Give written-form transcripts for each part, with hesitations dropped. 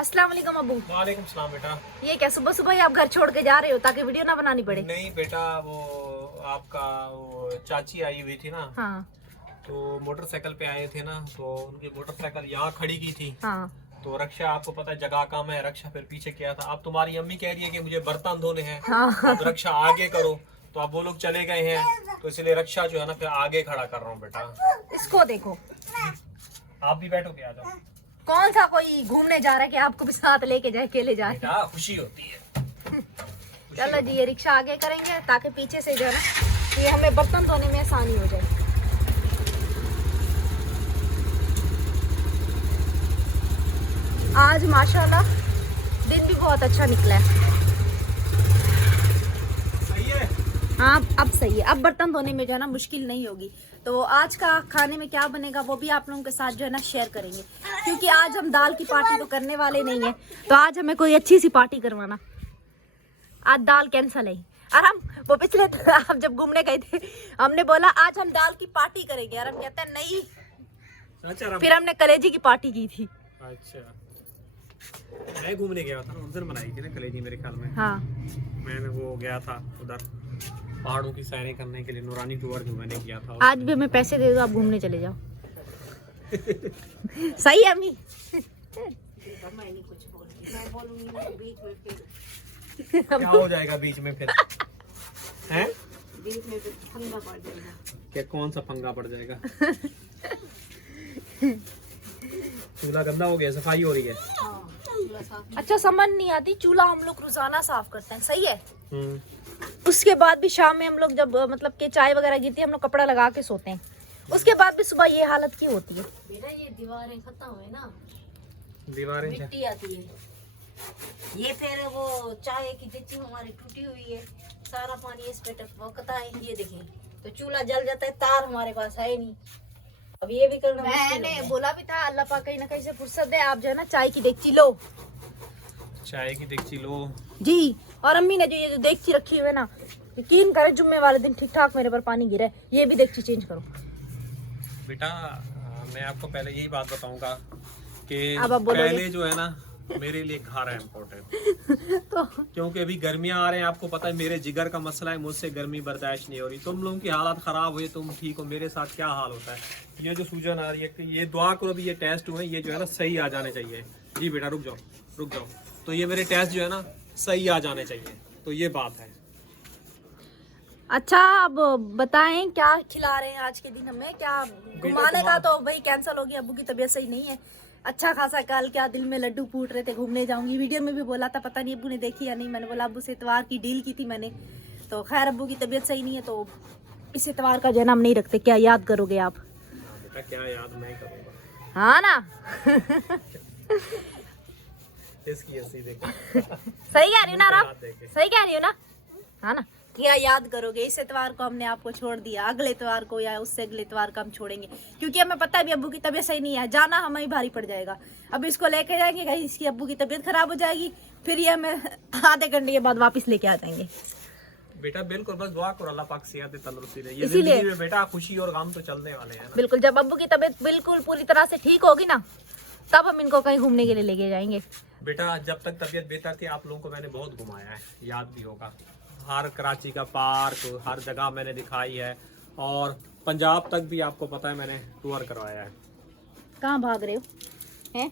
अस्सलाम वालेकुम अब्बू। वालेकुम सलाम बेटा। ये क्या सुबह सुबह ही आप घर छोड़ के जा रहे हो ताकि वीडियो ना बनानी पड़े? नहीं बेटा, वो आपका वो चाची आई हुई थी ना, हाँ तो मोटरसाइकिल पे आए थे ना, तो उनकी मोटरसाइकिल यहाँ खड़ी की थी। हाँ। तो रक्षा, आपको पता है जगह कम है, रक्षा फिर पीछे किया था। अब तुम्हारी अम्मी कह रही है कि मुझे बर्तन धोने हैं, हाँ। अब रक्षा आगे करो। तो अब वो लोग चले गए हैं, तो इसलिए रक्षा जो है ना फिर आगे खड़ा कर रहा हूँ बेटा। इसको देखो, आप भी बैठो के आ जाओ। कौन सा कोई घूमने जा रहा है कि आपको भी साथ लेके जाए, अकेले जाए? बेटा खुशी होती है। चलो जी, ये रिक्शा आगे करेंगे ताकि पीछे से जो है ना ये हमें बर्तन धोने में आसानी हो जाए। आज माशाल्लाह दिन भी बहुत अच्छा निकला है। सही है। हाँ अब सही है, अब बर्तन धोने में जो है ना मुश्किल नहीं होगी। तो आज का खाने में क्या बनेगा वो भी आप लोगों के साथ जो है ना शेयर करेंगे, क्योंकि आज हम दाल की पार्टी तो करने वाले नहीं है। तो आज हमें कोई अच्छी सी पार्टी करवाना, आज दाल कैंसल है। और हम वो पिछले हम जब घूमने गए थे हमने बोला आज हम दाल की पार्टी करेंगे, और हम कहते हैं नहीं, फिर हमने कलेजी की पार्टी की थी। अच्छा, मैं घूमने गया था ना, उस दिन बनाई थी ना कलेजी मेरे ख्याल में। हाँ मैंने वो गया था उधर पहाड़ों की सैरें करने के लिए, नूरानी टूर जो मैंने किया था। आज भी हमें पैसे दे दो, आप घूमने चले जाओ। सही है अम्मी? क्या हो जाएगा बीच में फिर? हैं? बीच में पंगा पड़ जाएगा। क्या कौन सा पंगा पड़ जाएगा? चूल्हा गंदा हो गया, सफाई हो रही है। अच्छा समझ नहीं आती, चूल्हा हम लोग रोजाना साफ करते हैं, सही है। उसके बाद भी शाम में हम लोग जब मतलब कि चाय वगैरह गिरती है हम लोग कपड़ा लगा के सोते हैं। उसके बाद भी सुबह ये हालत क्यों होती है? बेटा ये दीवारें खत्म है ना, दीवारें मिट्टी आती है। ये फिर वो चाय की डिच्ची हमारी टूटी हुई है, सारा पानी इस पे टपकता है। ये देखिए, तो चूल्हा जल जाता है, तार हमारे पास है नहीं। अब ये भी करना मुश्किल हो मैंने गया। बोला भी था अल्लाह पाक कहीं ना कहीं से फुर्सत दे, आप जो है ना चाय की डेगची लो। चाय की डेगची लो जी, और अम्मी ने जो ये जो डेगची रखी हुई है ना, यकीन करे जुम्मे वाले दिन ठीक ठाक मेरे पर पानी गिरे, ये भी डेगची चेंज करो बेटा। मैं आपको पहले यही बात बताऊंगा कि अब आप बोलोगे? पहले जो है ना मेरे लिए खाना है इम्पोर्टेंट। तो क्योंकि अभी गर्मियां आ रहे हैं, आपको पता है मेरे जिगर का मसला है, मुझसे गर्मी बर्दाश्त नहीं हो रही। तुम लोगों की हालत खराब हुई, तुम ठीक हो, मेरे साथ क्या हाल होता है। ये जो सूजन आ रही है, ये दुआ करो भी ये टेस्ट हुए, ये जो है ना सही आ जाने चाहिए। जी बेटा रुक जाओ रुक जाओ। तो ये मेरे टेस्ट जो है ना सही आ जाने चाहिए, तो ये बात है। अच्छा अब बताएं क्या खिला रहे हैं आज के दिन हमें? क्या घुमाने का तो भाई कैंसिल हो गया, अब्बू की तबीयत सही नहीं है। अच्छा खासा कल क्या दिल में लड्डू फूट रहे थे, घूमने जाऊंगी। वीडियो में भी बोला था, पता नहीं अब्बू ने देखी या नहीं। मैंने बोला अब्बू से इतवार की डील की थी मैंने, तो खैर अब्बू की तबीयत सही नहीं है तो इस इतवार का जन्म नहीं रखते। क्या याद करोगे आप? बेटा क्या याद मैं करूँगा। हाँ ना। इसकी हंसी देखो। सही कह रही हो ना आप? देखे। सही कह रही हो ना? हाँ ना। क्या याद करोगे? इस इतवार को हमने आपको छोड़ दिया, अगले इतवार को या उससे अगले इतवार को हम छोड़ेंगे, क्योंकि हमें पता है अभी अब्बू की तबीयत सही नहीं है, जाना हमें ही भारी पड़ जाएगा। अब इसको लेके जाएंगे कहीं, इसकी अब्बू की तबीयत खराब हो जाएगी, फिर ये हमें आधे घंटे के बाद वापस लेके आ जाएंगे। बेटा बिल्कुल, बस दुआ करो अल्लाह पाक सेहत तंदुरुस्ती दे। ये इसीलिए- जिंदगी में बेटा खुशी और गम तो चलने वाले हैं ना। बिल्कुल, जब अब्बू की तबीयत बिल्कुल पूरी तरह से ठीक होगी ना, तब हम इनको कहीं घूमने के लिए लेके जाएंगे। बेटा जब तक तबीयत बेहतर थी आप लोगों को मैंने बहुत घुमाया है, याद भी होगा। हर कराची का पार्क, हर जगह मैंने दिखाई है, और पंजाब तक भी आपको पता है मैंने टूर करवाया है। कहाँ भाग रहे हो हैं?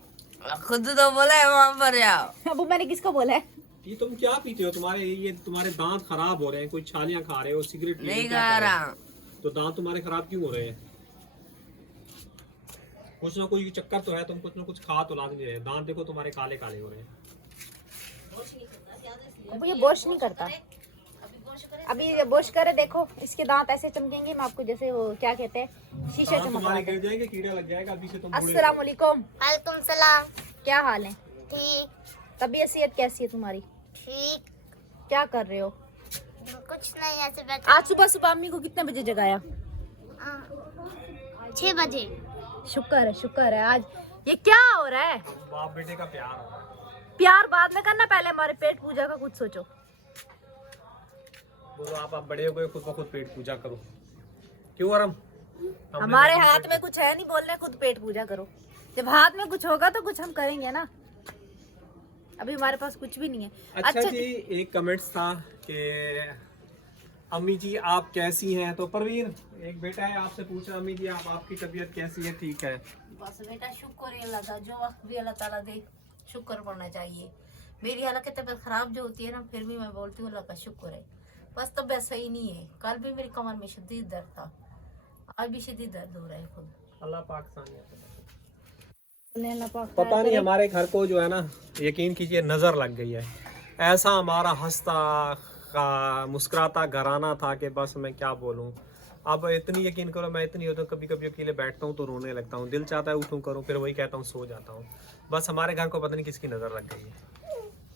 खुद तो बोला है वहाँ पर जाओ। अब्बू मैंने किसको बोला है? ये तुम क्या पीते हो? तुम्हारे दांत खराब हो रहे हैं, कोई छालियां खा रहे हो, सिगरेट नहीं खा रहा, तो दांत तुम्हारे खराब क्यों हो रहे हैं? कुछ ना कोई चक्कर तो है, तुम कुछ ना कुछ खा तो लाजमी रहे। दांत देखो तुम्हारे काले काले हो रहे हैं। अब्बू ये बोश नहीं करता, अभी ये बोश करे देखो, इसके दांत ऐसे चमकेंगे, मैं आपको जैसे वो क्या कहते हैं शीशे दांत चमका तुम्हारे दें। गिर जाएंगे, कीड़ा लग जाएगा, अभी से तुम बूढ़े हो अस्सलाम वालेकुम। वालेकुम सलाम। क्या हाल है? ठीक तबीयत सेहत कैसी है तुम्हारी? ठीक। क्या कर रहे हो? कुछ नहीं, ऐसे बैठे। आज सुबह सुबह अम्मी को कितने बजे जगाया? 6 बजे। शुक्र है शुक्र है। आज ये क्या हो रहा है? बाप बेटे का प्यार हो रहा है। प्यार बाद में करना, पहले हमारे पेट पूजा का कुछ सोचो। बोलो आप बड़े हो गए, खुद ब खुद पेट पूजा करो। क्यों आराम? हमारे हाथ में कुछ है नहीं बोलने, खुद पेट पूजा करो। जब हाथ में कुछ होगा तो कुछ हम करेंगे ना। अभी हमारे पास कुछ भी नहीं है। अच्छा जी, एक कमेंट्स था कि अम्मी जी आप कैसी हैं, तो परवीन एक बेटा है आपसे पूछ रहा, अम्मी जी आपकी तबीयत कैसी है? ठीक है। बस बेटा शुक्र है अल्लाह का, जो वक्त भी अल्लाह ताला दे शुक्र पड़ना चाहिए। मेरी हालांकि तबीयत खराब जो होती है ना, फिर भी मैं बोलती हूँ अल्लाह का शुक्र है। बस तबीयत सही नहीं है। कल भी मेरी कमर में शदीद दर्द था, आज भी शदीद दर्द हो रहा है खुद। अल्लाह पाकिस्तानी पता पता नहीं हमारे घर को जो है ना, यकीन कीजिए नजर लग गई है। ऐसा हमारा हंसता का मुस्कुराता घराना था कि बस मैं क्या बोलूं। अब इतनी यकीन करो, मैं इतनी होता हूँ कभी कभी अकेले बैठता हूँ तो रोने लगता हूँ, दिल चाहता है उठूं करूँ, फिर वही कहता हूँ सो जाता हूँ। बस हमारे घर को पता नहीं किसकी नजर लग गई है।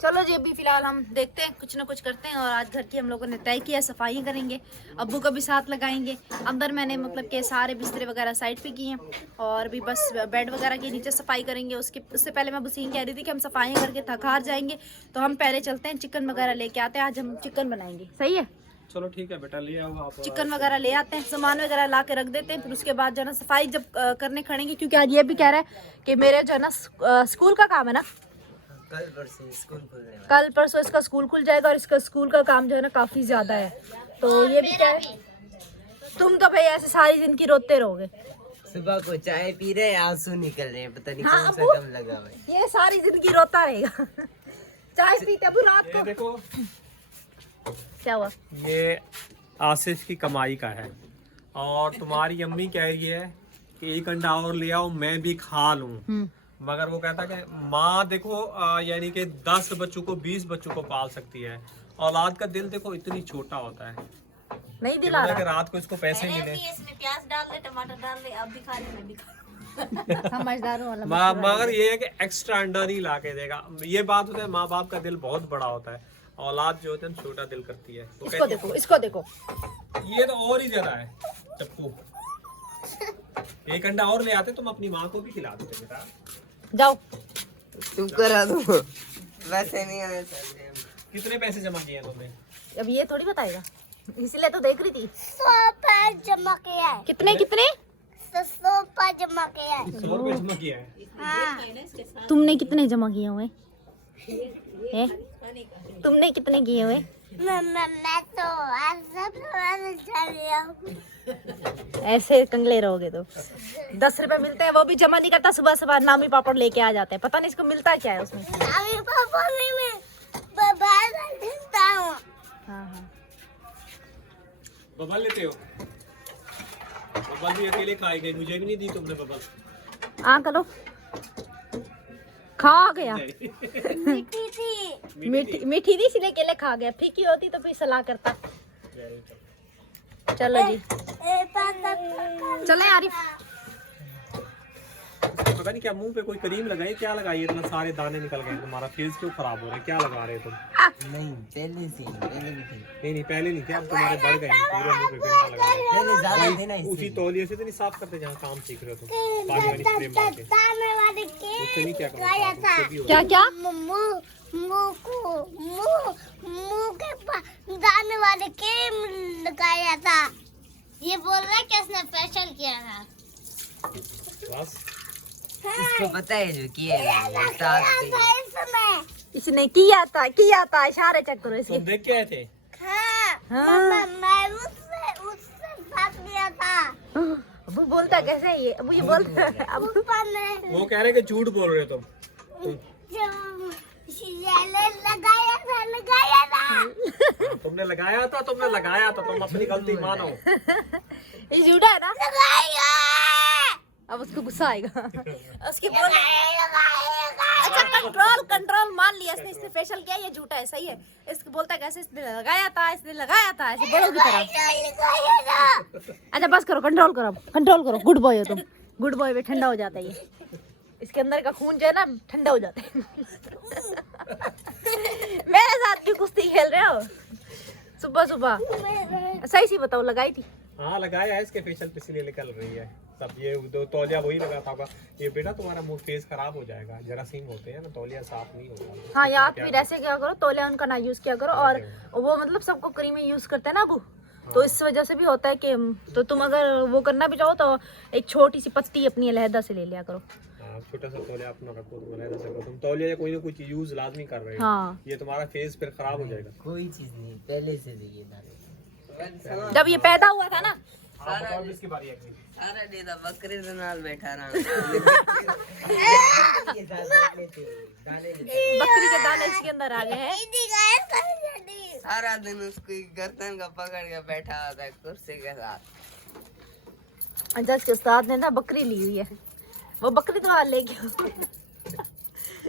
चलो जी, अभी फिलहाल हम देखते हैं, कुछ ना कुछ करते हैं। और आज घर की हम लोगों ने तय किया सफाई करेंगे, अब्बू का भी साथ लगाएंगे। अंदर मैंने मतलब के सारे बिस्तरे वगैरह साइड पे किए हैं, और भी बस बेड वगैरह के नीचे सफाई करेंगे। उससे पहले मैं बस कह रही थी कि हम सफाई करके थक हार जाएंगे, तो हम पहले चलते हैं चिकन वगैरह लेके आते हैं। आज हम चिकन बनाएंगे, सही है? चलो ठीक है बेटा, ले आओ आप। चिकन वगैरह ले आते हैं, सामान वगैरह ला के रख देते हैं, फिर उसके बाद जो है ना सफाई जब करने खड़ेंगे, क्योंकि आज ये भी कह रहा है कि मेरे जो है ना स्कूल का काम है ना, कल परसों इसका स्कूल खुल जाएगा, और इसका स्कूल का काम जो है ना काफी ज्यादा है। तो ये भी क्या है, तुम तो भाई ऐसे सारी जिंदगी रोते रहोगे। सुबह को चाय पी रहे आंसू निकल रहे हैं, पता नहीं हाँ, कौन सा गम लगा हुआ है। ये सारी जिंदगी रोता रहेगा। चाय पीते अब रात ये को। देखो, क्या हुआ? ये आसिफ की कमाई का है, और तुम्हारी अम्मी कह रही है कि एक अंडा और ले आओ मैं भी खा लूं, मगर वो कहता कि माँ देखो यानी कि 10 बच्चों को 20 बच्चों को पाल सकती है। औलाद का दिल देखो इतनी छोटा होता है, नहीं दिला कि रहा। रात को इसको पैसे मिले। इसमें प्याज डाल दे, टमाटर डाल दे, अब भी खा ले मैं भी खा। समझदार हूँ वाला। मगर ये है कि एक्स्ट्रा अंडा नहीं ला के देगा। ये बात होता है, माँ बाप का दिल बहुत बड़ा होता है, औलाद जो होते हैं छोटा दिल करती है। तो इसको देखो, इसको देखो, ये तो और ही ज्यादा है चप्पू। एक अंडा और ले आते तुम अपनी माँ को भी खिला देते बेटा। जाओ। तुम करा दो, वैसे नहीं आना चाहते हम। कितने पैसे जमा किए हैं तुमने? अब ये थोड़ी बताएगा, इसलिए तो देख रही थी। 100 रुपए जमा किया है, कितने कितने? 100 रुपए जमा किया है। 100 रुपए जमा किया है। हाँ, तुमने कितने जमा किए हुए हैं? तुमने कितने किए हुए? मैं तो ऐसा चल रहा हूँ। ऐसे कंगले रहोगे तो 10 रुपए मिलते हैं, वो भी जमा नहीं करता। सुबह सुबह नामी पापड़ लेके आ जाते हैं, पता नहीं इसको मिलता क्या है उसमें। अभी पापा नहीं मैं बाहर घूमता हूँ। हाँ हाँ, बबल लेते हो? बबल भी अकेले खाएंगे, मुझे भी नहीं दी तुमने बबल। हाँ करो, खा गया। मीठी थी। मीठी थी इसलिए केले खा गया, फीकी होती तो फिर सलाह करता। चलो जी, चले आरिफ। पता नहीं क्या मुंह पे कोई क्रीम लगाई, क्या लगाई, इतना सारे दाने निकल गए। तुम्हारा फेस क्यों खराब हो रहा है? क्या लगा रहे हो तुम? नहीं पहले से ही, पहले भी थी। नहीं पहले नहीं थे, अब तुम्हारे बढ़ गए हैं, पूरे मुंह पे फेंटा लगा है। पहले ज्यादा थे ना उसी इससे। तौलिए से तो नहीं साफ करते जहाँ काम सीख रहे हो तुम, पानी वाली स्प्रे मार के। उससे नहीं क्या करो, उससे भी हो क्या क्या? मुंह के दाने वाले क्रीम लगाया था। ये बोल रहा है कि उसने फेशियल किया था। बस। इसको पता है जो किया है वो साथ पे। इसमें इसने किया था, इशारे चेक करो इसके। तुम देख के आए थे? हाँ। मैं उससे साथ लिया था। अब बोलता कैसे है ये? अब ये बोलता अब वो कह रहे कि झूठ बोल रहे हो तुम। लगाया था। तुमने लगाया था, तुम अपनी गलती मानो। ये झूठा है ना? अब उसको गुस्सा आएगा। उसके बोल अच्छा, कंट्रोल मान लिया इसने, इसने फेशियल किया, ये झूठा है, सही है। इसको बोलता है कैसे, इसने लगाया था, ऐसे बड़ों की तरह। अच्छा बस करो, कंट्रोल करो। गुड बॉय हो तुम, गुड बॉय पे ठंडा हो जाता है ये। इसके अंदर का खून जो है ना ठंडा हो जाता है। मेरे साथ क्यों कुश्ती खेल रहे हो सुबह? सही सी बताओ, लगाई थी? हाँ लगाया है, इसके फेशियल पे इसीलिए निकल रही है सब। ये दो तौलिया वही लगाता होगा। ये बेटा तुम्हारा मुंह फेस खराब हो जाएगा, जरासीम होते हैं ना, तौलिया साफ नहीं होता। हाँ यार, फिर ऐसे क्या करो, तौलिया उनका ना यूज किया करो। और वो मतलब सबको क्रीमें यूज करते हैं ना अबू, तो इस वजह से भी होता है कि तो तुम अगर वो करना भी चाहो तो एक छोटी सी पत्ती अपनी अलहदा से ले लिया करो। छोटा सा तौलिया अपना रखो, तुम अलग से रखो। तुम तौलिया या कोई ना कोई चीज यूज लाजमी कर रहे हो। हाँ। ये तुम्हारा फेस फिर खराब हो जाएगा। कोई चीज नहीं, पहले से देखिए जब ये पैदा हुआ था ना, हाँ, बताओ इसकी बारी है अगली। सारा डे दा बकरे दे नाल बैठा रहा बकरी के दाने इसके अंदर आ गए हैं। सारा दिन उसको गर्दन का पकड़ के बैठा होता है कुर्सी के साथ। जज के उस्ताद ने ना बकरी ली हुई है, वो बकरी तो हाल ले गया।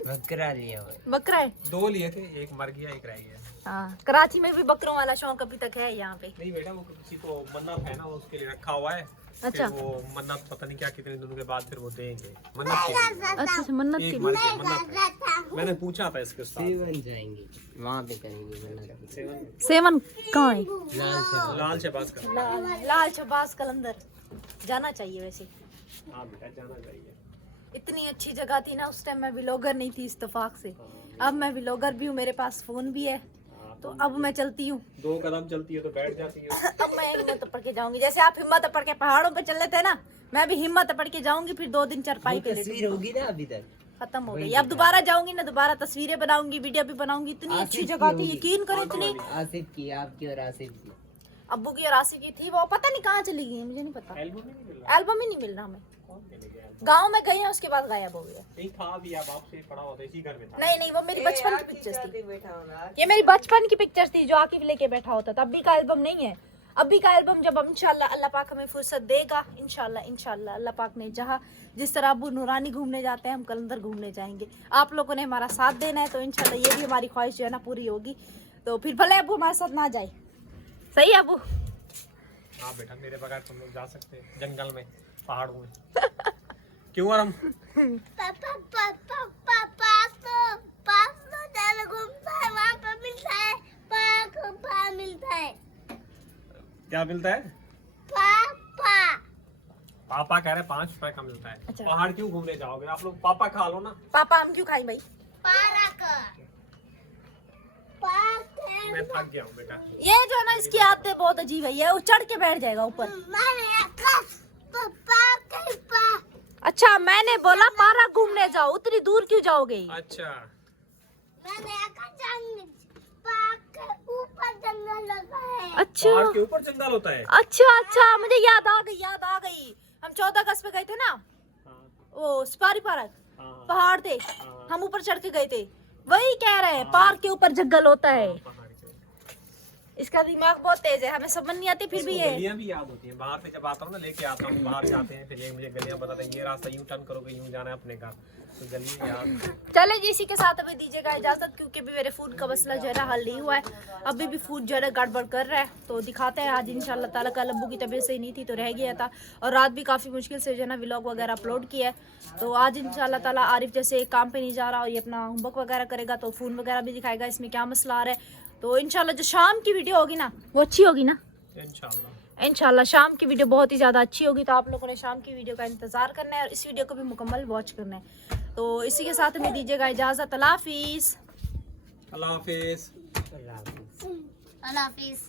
बकरा लिया हुआ बकरा है। 2 लिए थे, एक मर गया, एक रह गया। हाँ, कराची में भी बकरों वाला शौक अभी तक है यहाँ पे। नहीं बेटा, वो किसी को मन्नत है ना, वो उसके लिए रखा हुआ है। अच्छा। फिर वो मन्नत पता नहीं क्या कितने दिनों के बाद फिर वो देंगे मन्नत के लिए। अच्छा, मन्नत एक के मर लिए। गया, मन्नत है। मैंने पूछा था इसके साथ। सेवन जाएंगे वहाँ पे करेंगे मन्नत। सेवन कहाँ है? लाल शहबाज का। लाल शहबाज कलंदर जाना चाहिए वैसे। हाँ बेटा, जाना चाहिए। इतनी अच्छी जगह थी ना उस टाइम, मैं व्लॉगर नहीं थी इत्तेफाक से। अब मैं व्लॉगर भी हूँ, मेरे पास फोन भी है, तो अब मैं चलती हूँ। 2 कदम चलती है तो बैठ जाती है। अब मैं हिम्मत पड़ के जाऊंगी, जैसे आप हिम्मत पड़ के पहाड़ों पे चल रहे थे ना, मैं भी हिम्मत पड़ के जाऊंगी। फिर 2 दिन चरपाई पे तस्वीर होगी ना अभी तक खत्म हो गई। अब दोबारा जाऊंगी ना, दोबारा तस्वीरें बनाऊंगी, वीडियो भी बनाऊंगी। इतनी अच्छी जगह थी, यकीन करो इतनी। आसिफ की, आपकी और आसिफ की। अब्बू की और आसिफ की थी, वो पता नहीं कहाँ चली गई, मुझे नहीं पता। एल्बम ही नहीं मिल रहा। एल्बम ही नहीं मिल रहा हमें। गाँव में गए हैं, उसके बाद गायब हो गया। नहीं था भी, आप आपसे पड़ा होता, इसी घर में था। नहीं, वो मेरी बचपन की पिक्चर्स थी। बैठा होना ये मेरी बचपन की पिक्चर्स थी जो आकिब लेके बैठा होता था। अभी का एल्बम नहीं है। अभी का एल्बम जब इंशाल्लाह अल्लाह पाक हमें फुर्सत देगा, इंशाल्लाह अल्लाह पाक ने जहाँ जिस तरह अबू नूरानी घूमने जाते हैं, हम कलंदर घूमने जाएंगे। आप लोगों ने हमारा साथ देना है, तो इंशाल्लाह ये भी हमारी ख्वाहिश जो है ना पूरी होगी। तो फिर भले अबू हमारे साथ ना जाए, सही है अबू? हाँ बेटा, मेरे बगैर तुम लोग जा सकते हैं जंगल में, पहाड़ों में। क्यों आराम? पास तो जाना घूमता है, वहाँ पर मिलता है पापा मिलता है। क्या मिलता है? पापा पापा कह रहे 5 रुपए का मिलता है। अच्छा। पहाड़ क्यों घूमने जाओगे आप लोग? पापा खा लो ना। पापा हम क्यों खाई भाई? मैं थक गया हूँ बेटा। ये जो है ना, इसकी आदतें बहुत अजीब है। ये वो चढ़ के बैठ जाएगा ऊपर। अच्छा, मैंने बोला पारा घूमने जाओ, उतनी दूर क्यों जाओगे? अच्छा, ऊपर जंगल लगा है। अच्छा पहाड़ के ऊपर जंगल होता है। अच्छा, मुझे याद आ गई। हम 14 अगस्त पे गए थे ना, हाँ, वो सफारी पार्क, हाँ, पहाड़ थे, हाँ। हम ऊपर चढ़ के गए थे। वही कह रहे हैं, पार्क के ऊपर जंगल होता है। पहाड़ के। इसका दिमाग बहुत तेज है, हमें समझ नहीं आती फिर भी ये। गलियां भी याद होती हैं। बाहर से जब आता हूँ ना, लेके आता हूँ, बाहर जाते हैं, फिर ये मुझे गलियां बताते हैं, ये रास्ता यूं टर्न करोगे, यूं जाना है अपने घर, तो गलियां याद। चले जी, इसी के साथ अभी दीजिएगा इजाजत, क्योंकि अभी मेरे फूड का मसला जो है ना हल नहीं हुआ है। अभी भी फूड जो है ना गड़बड़ कर रहा है, तो दिखाते हैं आज इंशाल्लाह ताला। कल अब्बू की तबीयत सही नहीं थी तो रह गया था, और रात भी काफ़ी मुश्किल से जो है ना व्लॉग वगैरह अपलोड किया है। तो आज इंशाल्लाह ताला आरिफ जैसे एक काम पे नहीं जा रहा और ये अपना होमवर्क वगैरह करेगा, तो फ़ोन वगैरह भी दिखाएगा इसमें क्या मसला आ रहा है। तो इंशाल्लाह जो शाम की वीडियो होगी ना, वो अच्छी होगी ना इंशाल्लाह। शाम की वीडियो बहुत ही ज़्यादा अच्छी होगी, तो आप लोगों ने शाम की वीडियो का इंतज़ार करना है और इस वीडियो को भी मुकम्मल वॉच करना है। तो इसी के साथ हमें दीजिएगा इजाज़त। अल्लाह हाफिज़। अल्लाह हाफिज़। अल्लाह हाफिज़।